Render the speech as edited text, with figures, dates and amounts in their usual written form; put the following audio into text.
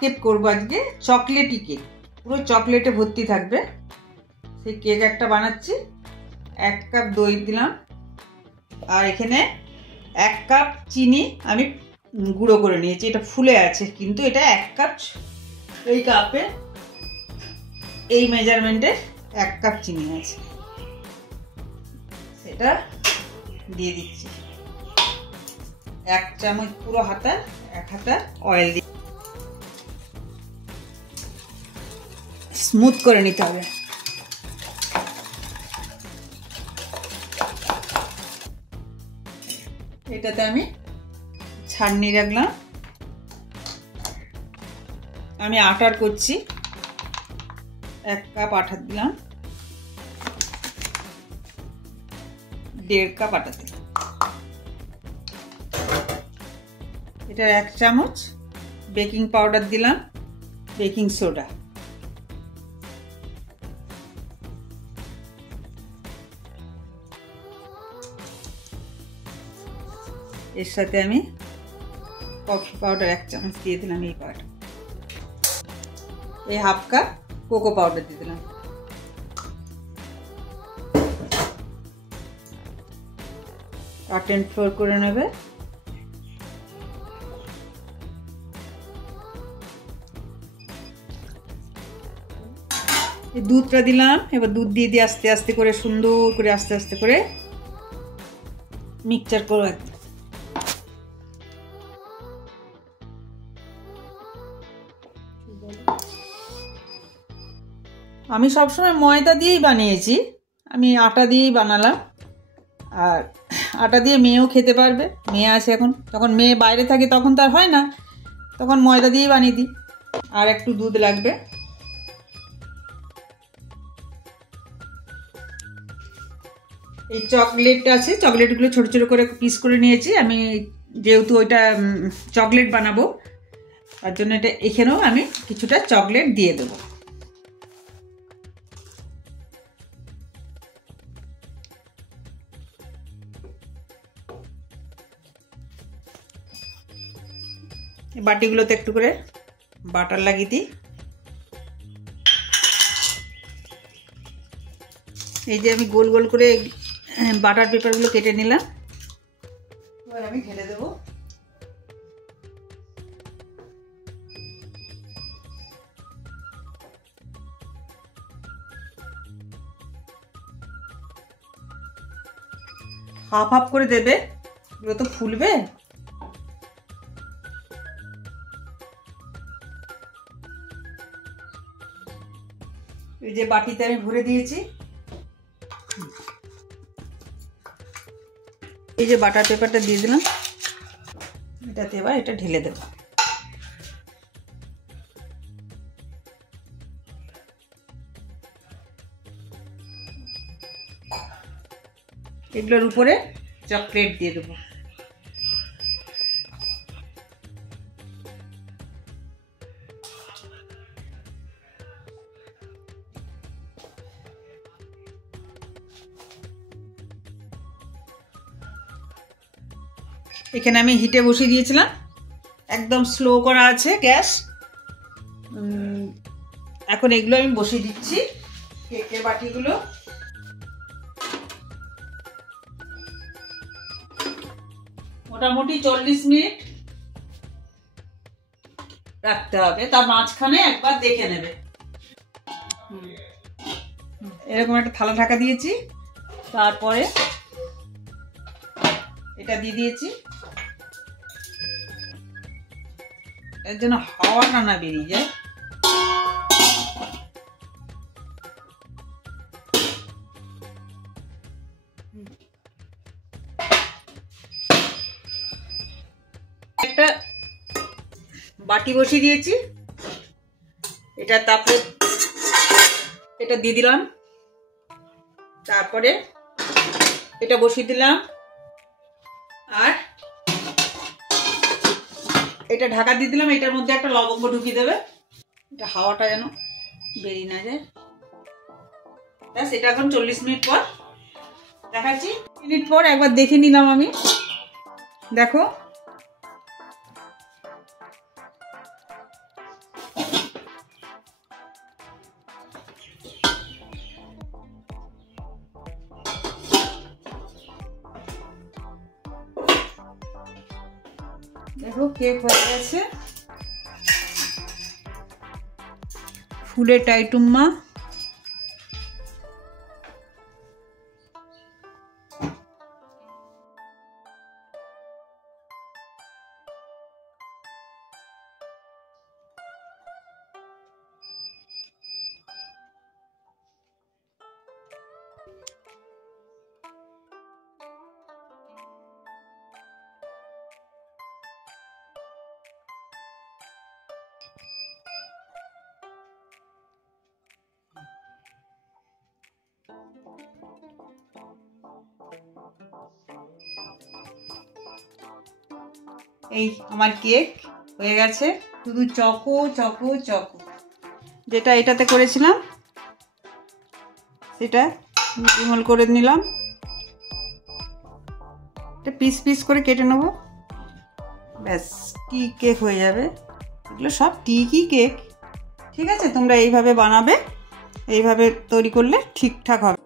Cake করবো আজকে, chocolatey cake, পুরো চকলেটে ভর্তি থাকবে সেই কেক একটা বানাচ্ছি। 1 কাপ দই দিলাম, আর এখানে 1 কাপ চিনি আমি গুঁড়ো করে নিয়েছি। এটা ফুলে আছে কিন্তু এটা 1 কাপ, এই কাপে এই মেজারমেন্টের 1 কাপ চিনি আছে, সেটা দিয়ে দিচ্ছি। 1 চামচ পুরো হাতা, 1 হাতা অয়েল দিয়ে স্মুথ করে নিতে হবে। এটাতে আমি ছাড়নি রাখলাম। আমি আটার করছি, 1 কাপ আটা দিলাম, 1.5 কাপ আটা দিলাম। এটার 1 চামচ বেকিং পাউডার দিলাম, বেকিং সোডা, এর সাথে আমি কফি পাউডার 1 চামচ দিয়ে দিলাম। এই পাউডার, এই 1/2 কাপ কোকো পাউডার দিয়ে দিলাম। কাট এন্ড ফ্লোর করে নেবে। এই দুধটা দিলাম, এবার দুধ দিয়ে দিয়ে আস্তে আস্তে করে সুন্দর করে আস্তে আস্তে করে মিক্সচার করে রাখবো। আমি সবসময় ময়দা দিয়েই বানিয়েছি, আমি আটা দিয়েই বানালাম। আর আটা দিয়ে মেয়েও খেতে পারবে, মেয়ে আছে এখন, যখন মেয়ে বাইরে থাকে তখন তো আর হয় না, তখন ময়দা দিয়েই বানিয়ে দিই। আর একটু দুধ লাগবে। এই চকলেট আছে, চকলেটগুলো ছোট ছোট করে পিস করে নিয়েছি আমি, যেহেতু ওইটা চকলেট বানাবো তার জন্য এটা এখানেও আমি কিছুটা চকলেট দিয়ে দেবো। বাটিগুলোতে একটু করে বাটার লাগিয়ে দিই। এই যে আমি গোল গোল করে বাটার পেপারগুলো কেটে নিলাম, এবার আমি ঢেলে দেবো। হাফ হাফ করে দেবে, এগুলো তো ফুলবে। এই যে বাটিতে আমি ভরে দিয়েছি, এই যে বাটার পেপারটা দিয়ে দিলাম, এটাতে এবার এটা ঢেলে দেব। এগুলোর উপরে চকলেট দিয়ে দেবো। এখানে আমি হিটে বসিয়ে দিয়েছিলাম, একদম স্লো করা আছে গ্যাস। এখন এগুলো আমি বসিয়ে দিচ্ছি, কেকের বাটিগুলো। মোটামুটি 40 মিনিট রাখতে হবে, তার মাঝখানে একবার দেখে নেবে। এরকম একটা থালা ঢাকা দিয়েছি, তারপরে এটা দিয়ে দিয়েছি, এর জন্য হাওয়াটা না বেরিয়ে যায়। একটা বাটি বসিয়ে দিয়েছি, এটা তারপরে এটা দিয়ে দিলাম, তারপরে এটা বসিয়ে দিলাম, আর এটা ঢাকা দিয়ে দিলাম। এটার মধ্যে একটা লবঙ্গ ঢুকিয়ে দেবে, এটা হাওয়াটা যেন বেরিয়ে না যায়। ব্যাস, এটা এখন 40 মিনিট পর দেখাচ্ছি। মিনিট পর একবার দেখে নিলাম আমি, দেখো কেক হয়ে গেছে। ফুলের টাইটুম্মা, এই আমার কেক হয়ে গেছে। শুধু চকো চকো চকো, যেটা এটাতে করেছিলাম সেটা গোল করে নিলাম। এটা পিস পিস করে কেটে নেব, ব্যাস টি কেক হয়ে যাবে। এগুলো সব টিকি কেক। ঠিক আছে, তোমরা এইভাবে বানাবে, এইভাবে তৈরি করলে ঠিকঠাক হবে।